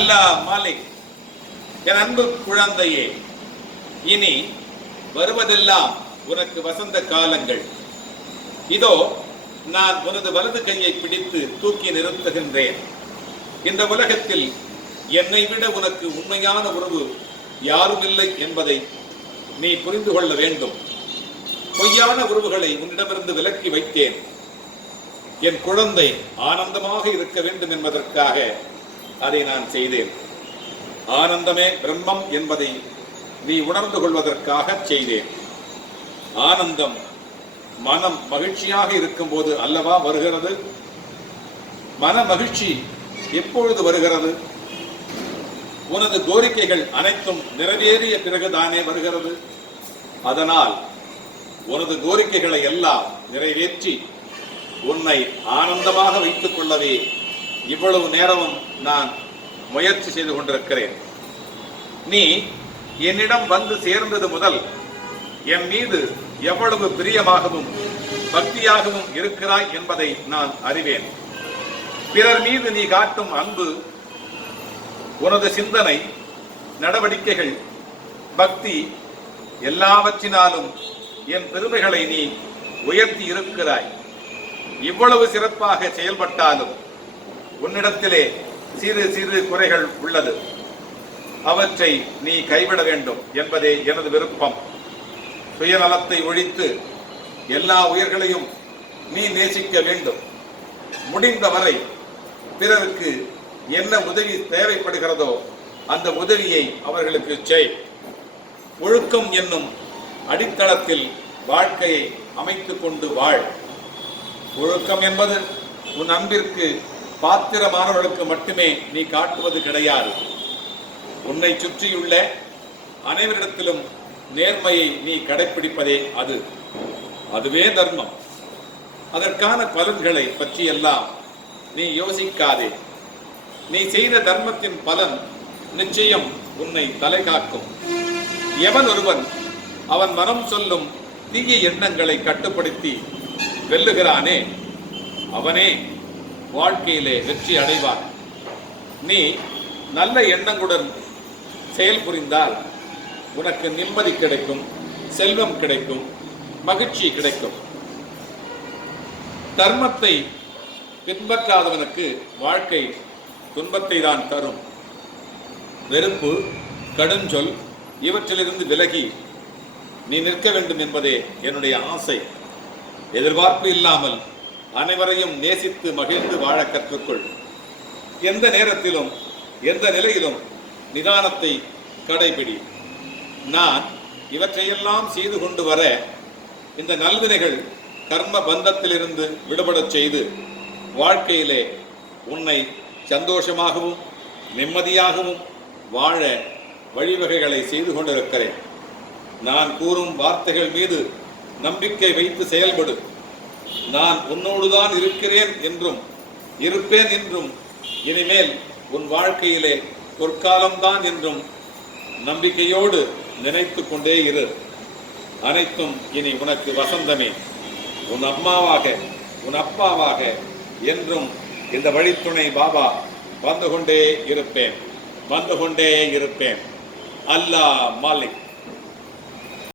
அல்லா மாலிக் என் அன்பு குழந்தையே இனி வருவதெல்லாம் உனக்கு வசந்த காலங்கள். இதோ நான் உனது வலது கையை பிடித்து தூக்கி நிறுத்துகின்றேன். இந்த உலகத்தில் என்னை விட உனக்கு உண்மையான உறவு யாரும் இல்லை என்பதை நீ புரிந்து கொள்ள வேண்டும். பொய்யான உறவுகளை உன்னிடமிருந்து விலக்கி வைத்தேன். என் குழந்தை ஆனந்தமாக இருக்க வேண்டும் என்பதற்காக அதை நான் செய்தேன். ஆனந்தமே பிரம்மம் என்பதை நீ உணர்ந்து கொள்வதற்காக செய்தேன். ஆனந்தம் மனம் மகிழ்ச்சியாக இருக்கும்போது அல்லவா வருகிறது? மன மகிழ்ச்சி எப்பொழுது வருகிறது? உனது கோரிக்கைகள் அனைத்தும் நிறைவேறிய பிறகுதானே வருகிறது. அதனால் உனது கோரிக்கைகளை எல்லாம் நிறைவேற்றி உன்னை ஆனந்தமாக வைத்துக் கொள்ளவே இவ்வளவு நேரமும் நான் முயற்சி செய்து கொண்டிருக்கிறேன். நீ என்னிடம் வந்து சேர்ந்தது முதல் என் மீது எவ்வளவு பிரியமாகவும் பக்தியாகவும் இருக்கிறாய் என்பதை நான் அறிவேன். பிறர் மீது நீ காட்டும் அன்பு உனது சிந்தனை நடவடிக்கைகள் பக்தி எல்லாவற்றினாலும் என் பெருமைகளை நீ உயர்த்தி இருக்கிறாய். இவ்வளவு சிறப்பாக செயல்பட்டாலும் உன்னிடத்திலே சிறு சிறு குறைகள் உள்ளது. அவற்றை நீ கைவிட வேண்டும் என்பதே எனது விருப்பம். சுயநலத்தை ஒழித்து எல்லா உயிர்களையும் நீ நேசிக்க வேண்டும். முடிந்தவரை பிறருக்கு என்ன உதவி தேவைப்படுகிறதோ அந்த உதவியை அவர்களுக்கு செய். ஒழுக்கம் என்னும் அடித்தளத்தில் வாழ்க்கையை அமைத்து கொண்டு வாழ். ஒழுக்கம் என்பது உன் அன்பிற்கு பாத்திரமானவர்களுக்கு மட்டுமே நீ காட்டுவது கிடையாது. உன்னை சுற்றியுள்ள அனைவரிடத்திலும் நேர்மையை நீ கடைப்பிடிப்பதே அது. அதுவே தர்மம். அதற்கான பலன்களை பற்றியெல்லாம் நீ யோசிக்காதே. நீ செய்த தர்மத்தின் பலன் நிச்சயம் உன்னை தலை காக்கும். எவன் ஒருவன் அவன் மனம் சொல்லும் தீய எண்ணங்களை கட்டுப்படுத்தி வெல்லுகிறானே அவனே வாழ்க்கையிலே வெற்றி அடைவார். நீ நல்ல எண்ணங்களுடன் செயல் புரிந்தால் உனக்கு நிம்மதி கிடைக்கும் செல்வம் கிடைக்கும் மகிழ்ச்சி கிடைக்கும். தர்மத்தை பின்பற்றாதவனுக்கு வாழ்க்கை துன்பத்தை தான் தரும். வெறுப்பு கடுஞ்சொல் இவற்றிலிருந்து விலகி நீ நிற்க வேண்டும் என்பதே என்னுடைய ஆசை. எதிர்பார்ப்பு இல்லாமல் அனைவரையும் நேசித்து மகிழ்ந்து வாழ கற்றுக்கொள். எந்த நேரத்திலும் எந்த நிலையிலும் நிதானத்தை கடைபிடி. நான் இவற்றையெல்லாம் செய்து கொண்டு வர இந்த நல்வினைகள் கர்ம பந்தத்திலிருந்து விடுபடச் செய்து வாழ்க்கையிலே உன்னை சந்தோஷமாகவும் நிம்மதியாகவும் வாழ வழிவகைகளை செய்து கொண்டிருக்கிறேன். நான் கூறும் வார்த்தைகள் மீது நம்பிக்கை வைத்து செயல்படும் நான் உன்னோடுதான் இருக்கிறேன் என்றும் இருப்பேன் என்றும் இனிமேல் உன் வாழ்க்கையிலே பொற்காலம்தான் என்றும் நம்பிக்கையோடு நினைத்து கொண்டே இரு. அனைத்தும் இனி உனக்கு வசந்தமே. உன் அம்மாவாக உன் அப்பாவாக என்றும் இந்த வழித்துணை பாபா வந்து கொண்டே இருப்பேன் வந்து கொண்டே இருப்பேன். அல்லாஹ் மாலிக்.